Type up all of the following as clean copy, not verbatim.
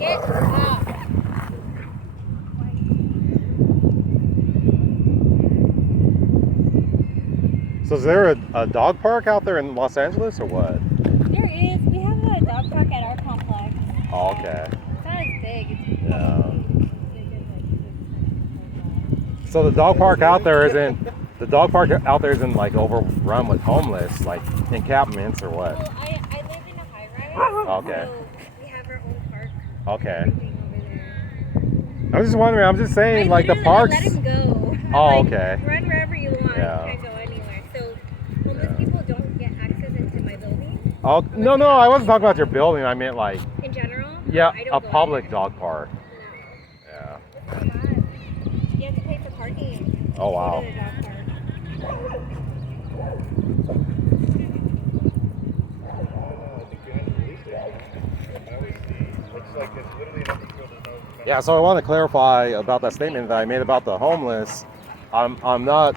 Get up. So is there a dog park out there in Los Angeles or what? There is. We have a dog park at our complex. Oh, okay. It's not as big. It's Yeah. probably So the dog park out there isn't like overrun with homeless, like encampments or what? Well, I live in a high rise. Okay. So we have our own park. Okay. Everything over there. I'm just wondering. I'm just saying, like the parks. I let him go. Oh, Like, okay. Run wherever you want. Yeah. You can't go anywhere. So homeless people don't get access into my building. Oh no, I wasn't talking about your building. I meant like In general? yeah, I don't a go public anywhere. dog park. No. Yeah. It's so bad. You have to pay for parking. Oh wow. To go to the dog park. Yeah, so I want to clarify about that statement that I made about the homeless. I'm not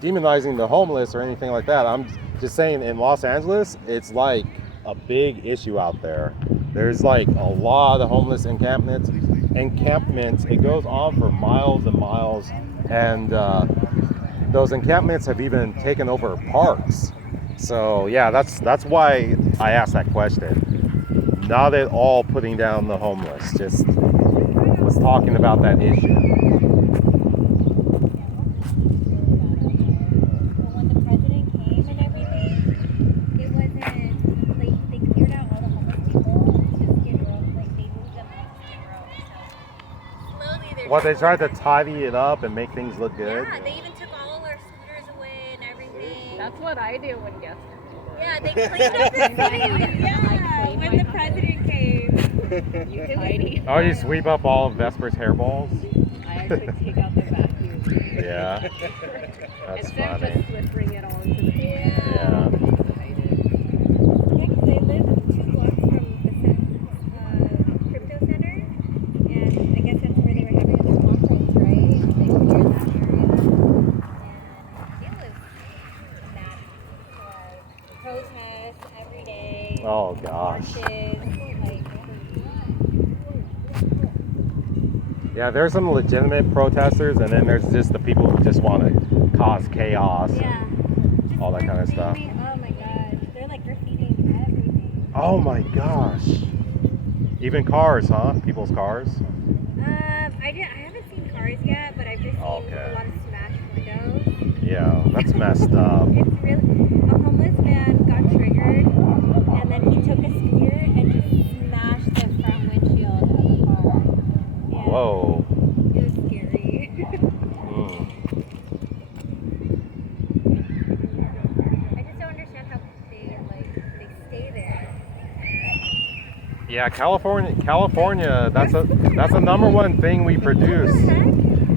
demonizing the homeless or anything like that. I'm just saying in Los Angeles, it's like a big issue out there. There's like a lot of homeless encampments. It goes on for miles and miles, and those encampments have even taken over parks. So yeah, that's why I asked that question. Not at all putting down the homeless, just was talking about that issue. But when the president came and everything, it wasn't like they cleared out all the homeless people to Skid Row. Like they moved them to Skid Row. So slowly they're What, they just tried to tidy it up and make things look good? Yeah, they even took all our scooters away and everything. That's what I do when guests Yeah, they cleaned up the city. Yeah, when the president came. you tidy. Oh, you sweep up all of Vesper's hairballs? I actually take out the vacuum. Yeah. That's Instead of funny. just whispering it all into the Yeah. Yeah. Yeah, because I live 2 blocks from the crypto center, and I guess that's where they were having their conference, right? They cleared that area, and it was mad. Protests every day. Oh gosh. Marches, like, Yeah, there's some legitimate protesters, and then there's just the people who just want to cause chaos yeah. and all that kind of stuff. Oh my gosh, they're like graffitiing everything. Oh my gosh. Even cars, huh? People's cars? I haven't seen cars yet, but I've just seen Okay. a lot of smashed windows. Yeah, that's messed up. It's really, a homeless man got triggered, and then he took a scooter and just smashed the front windshield of the car. And Whoa. it was scary. Mm. I just don't understand how they stay there. Yeah, California, that's the number one thing we produce.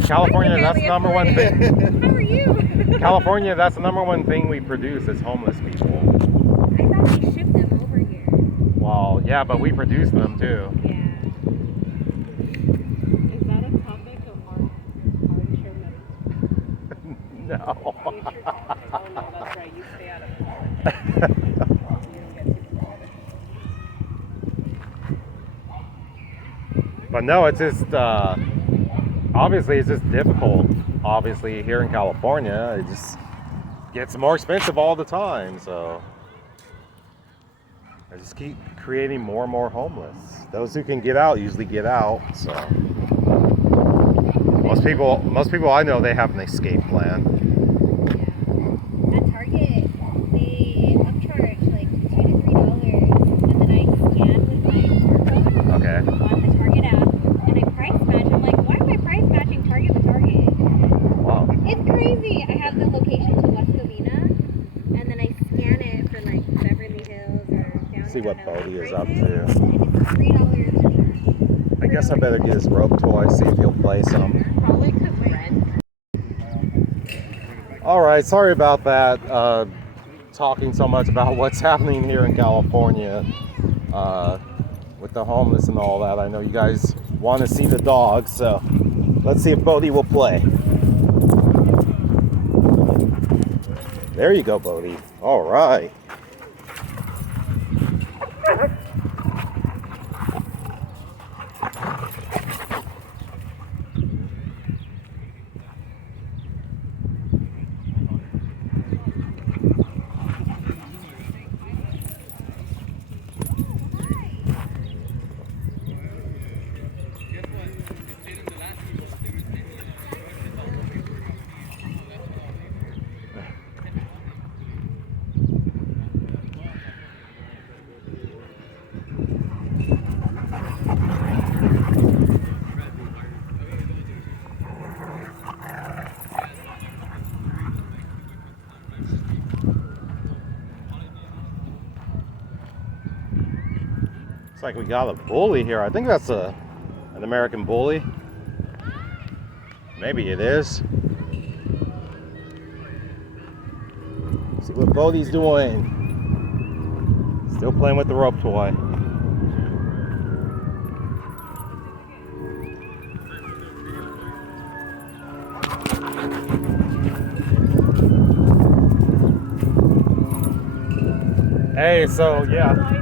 California, that's the number one thing. How are you? California, that's the number one thing we produce is homeless people. I thought they shipped them over here. Well, yeah, but we produce them too. Yeah. Is that a topic of our show notes? No. Oh no, that's right. You stay out of it. You don't get too involved. But no, it's just obviously it's just difficult. Obviously here in California, it just gets more expensive all the time. So I just keep creating more and more homeless. Those who can get out usually get out. So most people I know, they have an escape plan. Yeah. At Target, they upcharge like $2 to $3, and then I scan with my barcode Okay. on the Target app, and I price match. I'm like, why am I price matching Target with Target? Wow. It's crazy. I have the location to West Covina, and then I scan it for like Beverly Hills or downtown. See what LA Bodie is up prices, to. and it's $3. I guess I better get his rope toy, see if he'll play some. Probably because rent. Alright, sorry about that. Talking so much about what's happening here in California with the homeless and all that. I know you guys want to see the dogs, so let's see if Bodie will play. There you go, Bodie. Alright. Looks like we got a bully here. I think that's an American bully. Maybe it is. See what Bodie's doing. Still playing with the rope toy. Hey, so yeah.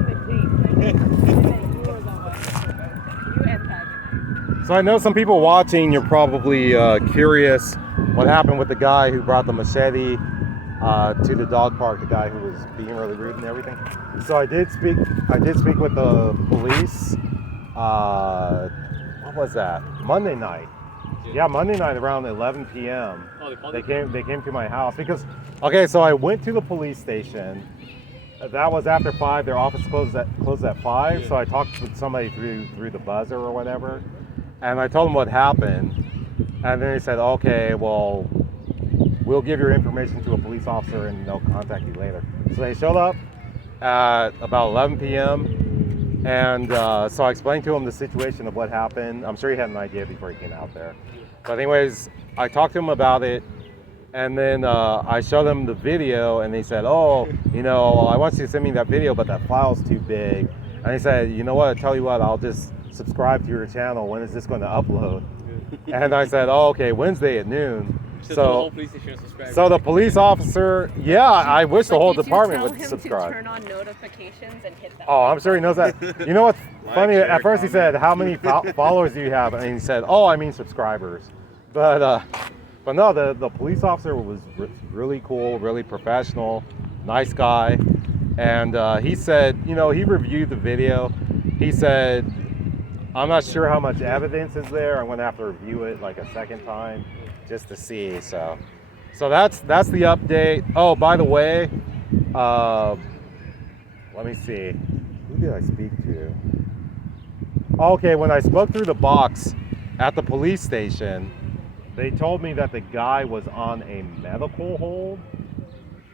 So I know some people watching, you're probably curious what happened with the guy who brought the machete to the dog park, the guy who was being really rude and everything. So I did speak with the police. What was that? Monday night. Yeah, Monday night around 11 p.m. Oh, they came to my house because so I went to the police station. That was after 5. Their office closed at 5. Yeah. So I talked with somebody through the buzzer or whatever, and I told them what happened, and then they said, "Okay, well, we'll give your information to a police officer and they'll contact you later." So they showed up at about 11 p.m. and so I explained to him the situation of what happened. I'm sure he had an idea before he came out there. But anyways, I talked to him about it. And then I showed him the video, and he said, "Oh, I want you to send me that video, but that file's too big." And he said, "You know what? I'll tell you what. I'll just subscribe to your channel. When is this going to upload?" And I said, "Oh, okay, Wednesday at noon." So the police officer, I wish the whole department would subscribe. Turn on notifications and hit that. Oh, I'm sure he knows that. You know what's funny? At first he said, "How many followers do you have?" And he said, "Oh, I mean subscribers." But no, the police officer was really cool, really professional, nice guy. And he said, he reviewed the video. He said, "I'm not sure how much evidence is there. I'm going to have to review it like a second time just to see." So that's the update. Oh, by the way, let me see. Who did I speak to? Okay, when I spoke through the box at the police station, they told me that the guy was on a medical hold,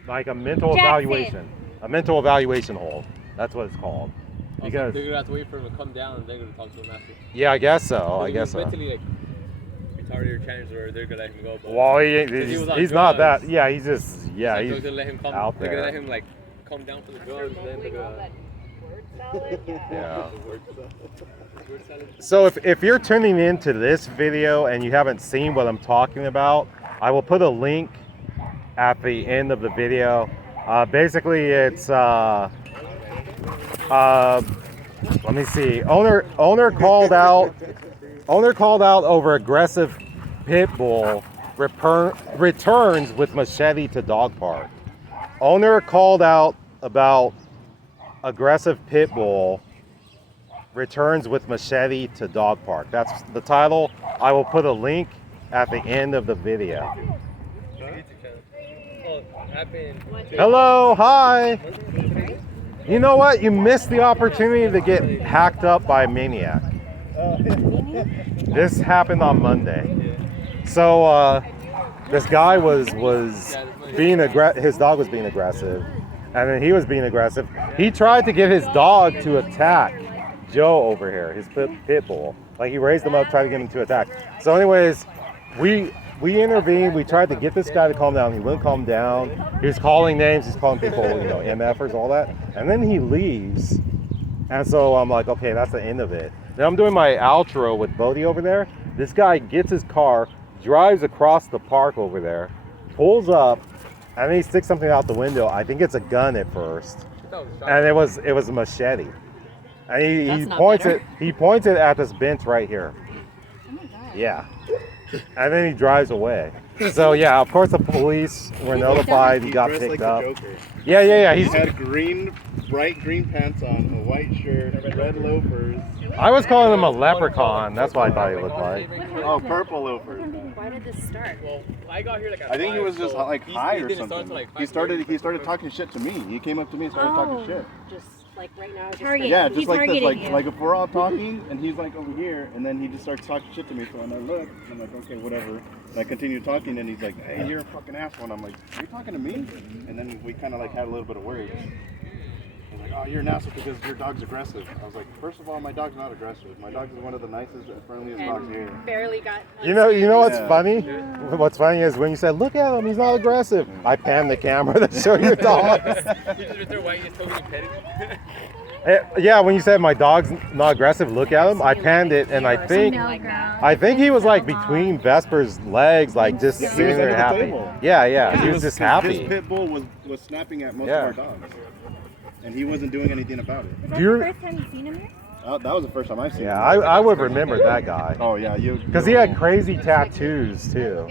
like a mental evaluation. A mental evaluation hold. That's what it's called. Because they're gonna have to wait for him to come down and they're gonna talk to him after. Yeah, I guess so. I guess so. Mentally, retarded or challenged, or they're gonna let him go. Well, he's not that. Yeah, he's just he's they're gonna let him come out there. They're gonna let him come down for the drugs, and then they're gonna. Yeah. So if you're tuning into this video and you haven't seen what I'm talking about, I will put a link at the end of the video. Basically, it's let me see. Owner called out over aggressive Pitbull returns with machete to dog park. Owner called out about aggressive Pitbull returns with machete to dog park. That's the title. I will put a link at the end of the video. Hello, hi. You know what? You missed the opportunity to get hacked up by a maniac. This happened on Monday. So this guy was being his dog was being aggressive, and then he was being aggressive. He tried to get his dog to attack Joe over here, his pit bull. Like he raised him up, tried to get him to attack. So anyways, we intervened. We tried to get this guy to calm down. He wouldn't calm down. He was calling names. He's calling people, MFers, all that. And then he leaves. And so I'm like, okay, that's the end of it. Now I'm doing my outro with Bodie over there. This guy gets his car, drives across the park over there, pulls up, and then he sticks something out the window. I think it's a gun at first. And it was a machete. And he points it at this bench right here. Oh my God. Yeah. And then he drives away. So yeah, of course the police were notified. He got picked up. Yeah. He had bright green pants on, a white shirt, red loafers. I was calling him a leprechaun. That's what I thought he looked like. Oh, purple loafers. Why did this start? Well, I got here I think he was just high or something. He started talking shit to me. He came up to me and started talking shit. Just like right now. Yeah, just like this. Like if we're all talking and he's like over here, and then he just starts talking shit to me. So I look, and I'm like, okay, whatever. And I continue talking, and he's like, hey, you're a fucking asshole. And I'm like, are you talking to me? And then we kind of had a little bit of words. And like, oh, you're an asshole because your dog's aggressive. I was like, first of all, my dog's not aggressive. My dog is one of the nicest and friendliest dogs here. Barely got. You know what's Yeah. funny? What's funny is when you said, "Look at him, he's not aggressive." I panned the camera to show your dog. You just with their white, you just told me to pet it. Yeah, when you said my dog's not aggressive, look at him. I panned it, and I think he was like between Vesper's legs, like just Yeah, he sitting was there under the happy. table. Yeah, he was just His happy. pit bull was snapping at most Yeah. of our dogs, and he wasn't doing anything about it. Was that You're- the first time you've seen him here? That was the first time I've seen Yeah, him. I would remember that guy Oh yeah, you. because he had crazy tattoos too,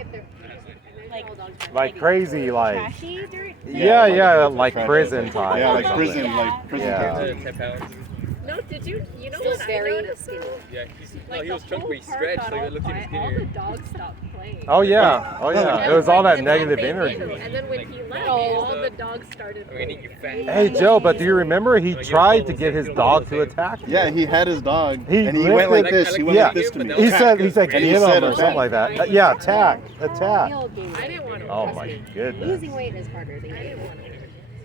like crazy, like Trashy dirt? yeah, like trashy. prison type. Yeah, or like something. prison Yeah. cats. 10 pounds. No, did you know Still what I very noticed? skinny. Yeah, Like he was the chunky, whole but he park stretched, got so all he looked quiet. even All the skinnier. dogs stopped playing. Oh yeah. It was all that negative And energy. then when he left, all the dogs started I'm gonna eat you fat. Hey Joe, but do you remember he tried to get his dog to attack you? Yeah, he had his dog, He and he went like lifted- this. He went yeah. like this to me. He said And get he him said or attack. something like that. Yeah, attack. We all gained I weight. didn't want to. Oh my goodness. Losing weight is harder than I gaining didn't weight. want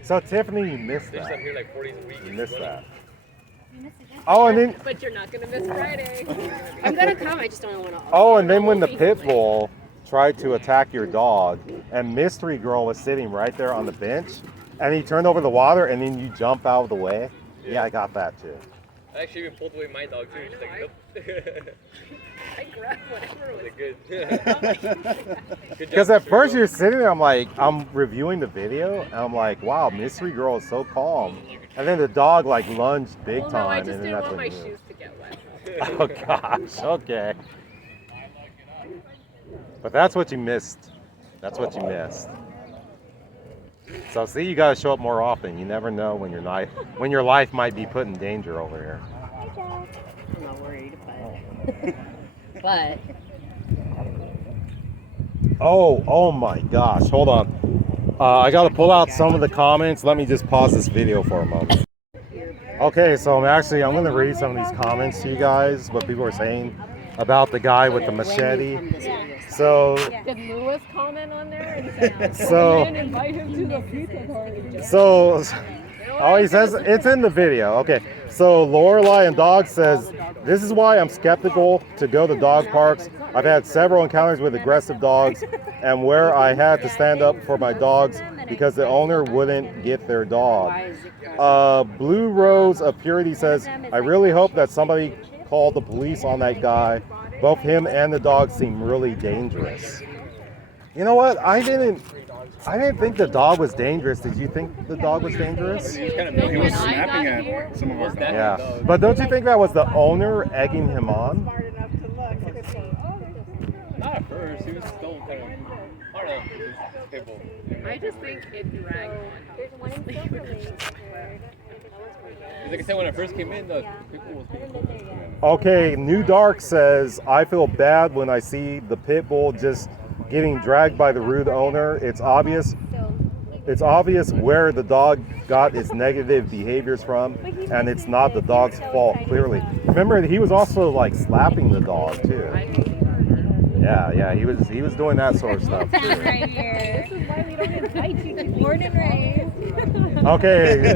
to. So Tiffany, you missed They just that. up here like 40 a week. You missed that. You missed it, yeah. Oh, and then But you're not gonna miss Friday. I'm gonna come. I just don't want to. and then when the pit bull tried to attack your dog, and Mystery Girl was sitting right there on the bench, and he turned over the water, and then you jump out of the way. Yeah, I got that too. I actually even pulled away my dog too. She's like, nope. I grabbed whatever was. Like, good. Because at first you're sitting there, I'm reviewing the video, and I'm like, wow, Mystery Girl is so calm. And then the dog like lunged big Well, time, no, I and just then didn't that's want when my you shoes to get wet. Oh gosh, okay. But that's what you missed. That's what you missed. So see, you gotta show up more often. You never know when your life might be put in danger over here. Hi, Jack. I'm not worried, but Oh my gosh, hold on. I gotta pull out some of the comments. Let me just pause this video for a moment. Okay, so I'm gonna read some of these comments to you guys, what people are saying about the guy with the machete. So, Did Lewis comment on there and say, so, invite him to the pizza party? so, oh, he says it's in the video. Okay, so Lorelai and Dog says, this is why I'm skeptical to go to dog parks. I've had several encounters with aggressive dogs and where I had to stand up for my dogs because the owner wouldn't get their dog. Blue Rose of Purity says, I really hope that somebody called the police on that guy. Both him and the dog seem really dangerous. You know what? I didn't think the dog was dangerous. Did you think the dog was dangerous? He was snapping at some of our dogs. Yeah. But don't you think that was the owner egging him on? Smart enough to look and say, oh, there's Not at first. He was still kind of. I don't know. He was Pitbull. I just think it dragged on. There's one in Silver Lake. Like I said, when I first came in, the people was I haven't been there yet. Okay, New Dark says, I feel bad when I see the pit bull just getting dragged by the rude owner. It's obvious where the dog got its negative behaviors from, and it's not the dog's fault, clearly. Remember, he was also like slapping the dog too. Yeah, he was doing that sort of stuff too. Right here. This is why we don't invite you to Born and raised. Okay,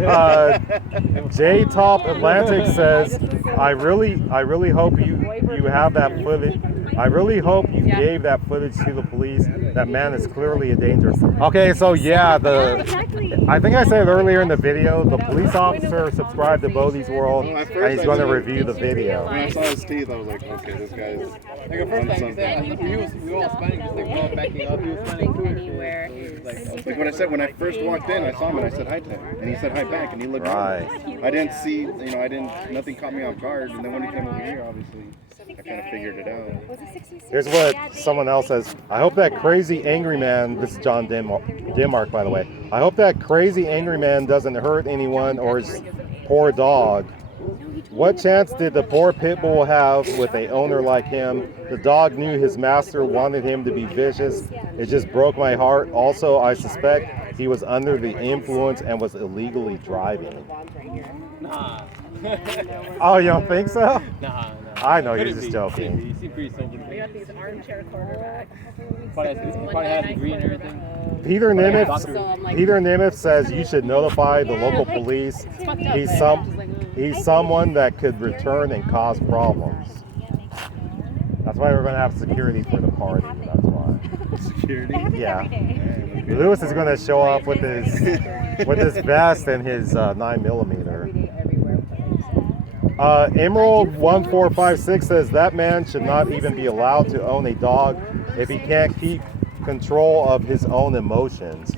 J Top Atlantic says, I really hope you have that footage. I really hope you gave that footage to the police. That man is clearly a danger. Okay, so yeah, Exactly. I think I said earlier in the video, the police officer subscribed to Bodie's World, Well, at and first he's I going to did. review the video. When I saw his teeth, I was like, okay, this guy's Like at first, on like, something. we were all smiling, just like all backing up. He was smiling too. anywhere. Like when I said, when I first walked in, I saw him and I said hi to him, and he said hi back, and he looked Right. normal. I didn't see, nothing caught me off guard, and then when he came over here, obviously, I kind of figured it out. Was it 66? Here's what someone else says. I hope that crazy angry man, this is John Denmark, by the way. I hope that crazy angry man doesn't hurt anyone or his poor dog. What chance did the poor pit bull have with a owner like him? The dog knew his master wanted him to be vicious. It just broke my heart. Also, I suspect he was under the influence and was illegally driving. Nah. Oh, you don't think so? Nah. I know, you're Couldn't just be. joking. You seem pretty sober. We got these armchair quarterbacks. Probably had a degree and everything. Peter So Nimitz. I'm like, Peter Nimitz says you should notify the local police. it's fucked up, He's but some. I'm just like, He's someone that could return and cause problems. That's why we're going to have security for the party. That's why. Security. Yeah. Lewis is going to show up with his vest and his 9mm. every day, everywhere. Emerald 1456 says that man should not even be allowed to own a dog if he can't keep control of his own emotions.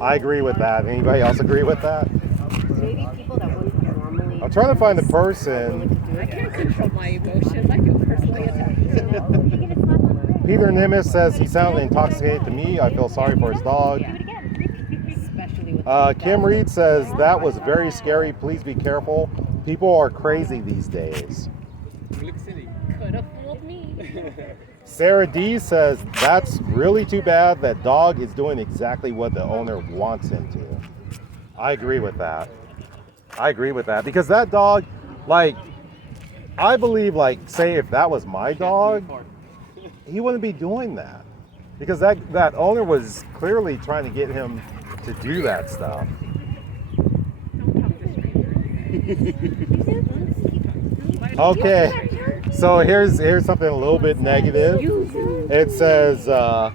I agree with that. Anybody else agree with that? Maybe people that wouldn't normally. I'm trying to find the person. I can't control my emotions. I feel personally attacked. Peter Nimitz says he sounded intoxicated to me. I feel sorry for his dog. Especially with Kim Reed says that was very scary. Please be careful. People are crazy these days. Look silly. could have fooled me. Sarah D says that's really too bad. That dog is doing exactly what the owner wants him to. I agree with that. Because that dog, like, I believe, like, say if that was my dog, he wouldn't be doing that. Because that owner was clearly trying to get him to do that stuff. Okay, so here's something a little bit negative. It says, let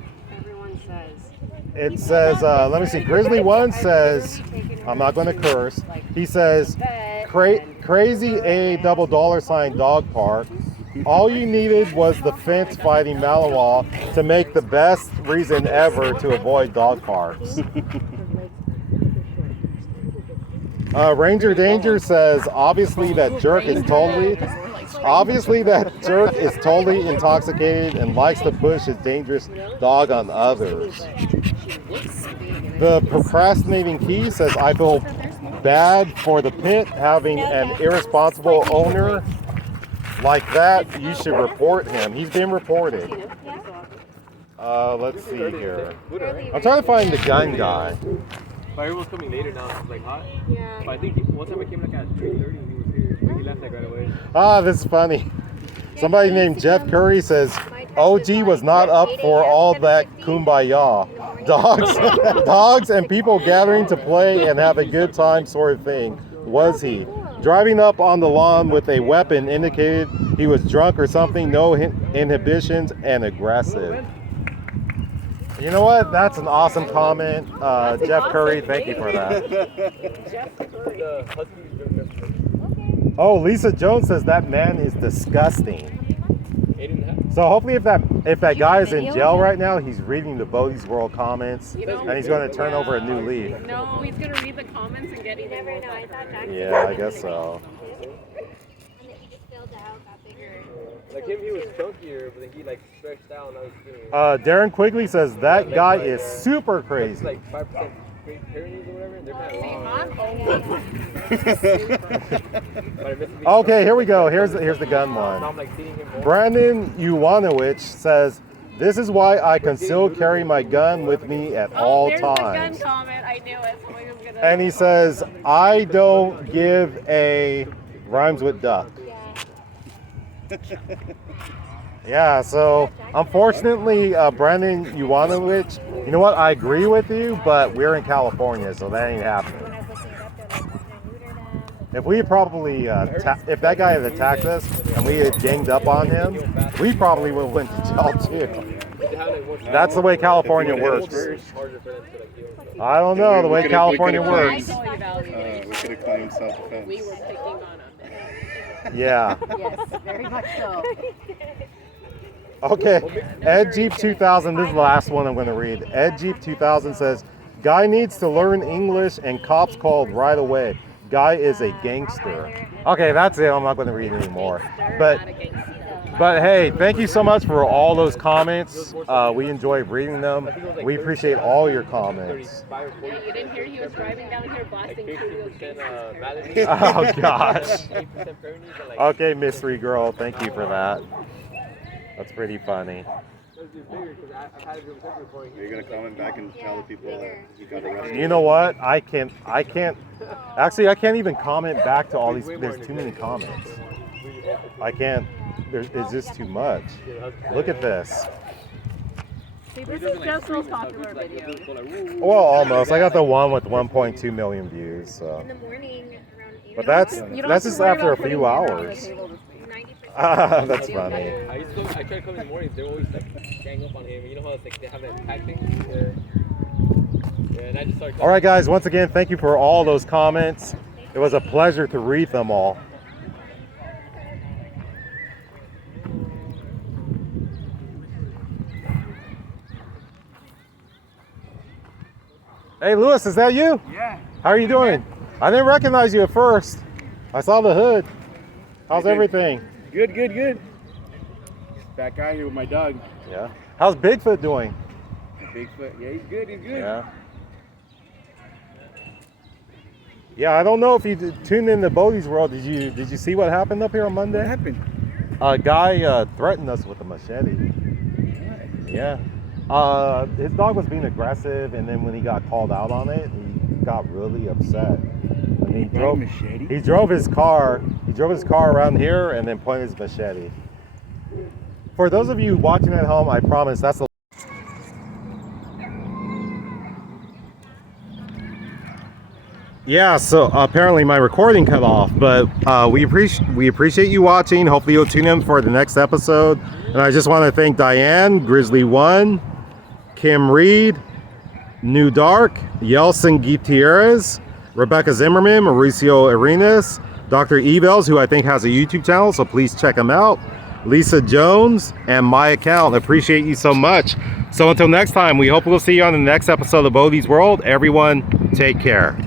me see, Grizzly One says, I'm not going to curse. He says, crazy A double $ dog park. All you needed was the fence fighting Malinois to make the best reason ever to avoid dog parks. Ranger Danger says, obviously that jerk is totally intoxicated and likes to push his dangerous dog on others. The procrastinating key says, I feel bad for the pit having an irresponsible owner like that. You should report him. He's been reported. Let's see here. I'm trying to find the gun guy. Fireworks coming later now. It's like hot. Yeah. But I think one time I came like at 3:30 and he was here. But he left like right away. Ah, this is funny. Somebody named Jeff Curry says, OG was not up for all that kumbaya. Dogs and people gathering to play and have a good time sort of thing. Was he? Driving up on the lawn with a weapon indicated he was drunk or something, no inhibitions, and aggressive. You know what? That's an awesome comment. Jeff Curry, thank you for that. The Huskies drove yesterday. Oh, Lisa Jones says that man is disgusting. 8.5. So hopefully if that guy is in jail right now, he's reading the Bodie's World comments and he's going to turn over a new leaf. No, he's gonna read the comments and get even more. Yeah, I guess so. Like him, he was chunkier, but then he like stretched out and I was skinny. Darren Quigley says that guy is super It's crazy. like 5% Great Pyrenees or whatever. They're kind of long. Okay, here we go. Here's the gun one. I'm like feeding him more. Brandon Uwanowicz says, this is why I can still carry my gun with me at all there's times. the gun comment. I knew it. Somebody was gonna. And he says, I don't give a rhymes with duck. Yeah, so unfortunately, Brandon Uwanowicz, you know what? I agree with you, but we're in California, so that ain't happening. If we probably, if that guy had attacked us and we had ganged up on him, we probably would have went to jail too. That's the way California works. I don't know the way California works. We could have claimed self-defense. We were picking on him. Yeah. Yes, very much so. Okay, Ed Jeep 2000, this is the last one I'm going to read. Ed Jeep 2000 says, guy needs to learn English and cops called right away. Guy is a gangster. Okay, that's it. I'm not going to read anymore. But hey, thank you so much for all those comments. We enjoy reading them. We appreciate all your comments. Yeah, you didn't hear he was driving down here blasting Coolio. Oh gosh. Okay, mystery girl, thank you for that. That's pretty funny. Are you gonna comment back and tell the people that you got arrested? You know what? I can't actually I can't even comment back to all these. There's too many comments. I can't It's just too much. Look at this. See, this is just most popular video. Well, almost. I got the one with 1.2 million views. So. In the morning around 8 But o'clock, that's just after a few hours. 90%. Ah, that's funny. I tried to come in the mornings. They're always like gang up on him. You know how it's like they have that tag thing where. Yeah, and I just started. All right, guys. Once again, thank you for all those comments. It was a pleasure to read them all. Hey, Lewis, is that you? Yeah. How are you doing? I didn't recognize you at first. I saw the hood. How's everything? Good, good, good. Back out here with my dog. Yeah. How's Bigfoot doing? Bigfoot. Yeah, he's good. He's good. Yeah. Yeah, I don't know if you tuned in to Bodie's World. Did you see what happened up here on Monday? What happened? A guy threatened us with a machete. Yeah. His dog was being aggressive, and then when he got called out on it, he got really upset. And he drove his car around here and then pointed his machete. For those of you watching at home, I promise that's the Yeah, so apparently my recording cut off, but we appreciate you watching. Hopefully you'll tune in for the next episode. And I just want to thank Diane, Grizzly1, Kim Reed, New Dark, Yelson Gutierrez, Rebecca Zimmerman, Mauricio Arenas, Dr. Evels, who I think has a YouTube channel, so please check him out, Lisa Jones, and my account. Appreciate you so much. So until next time, we hope we'll see you on the next episode of Bodie's World. Everyone, take care.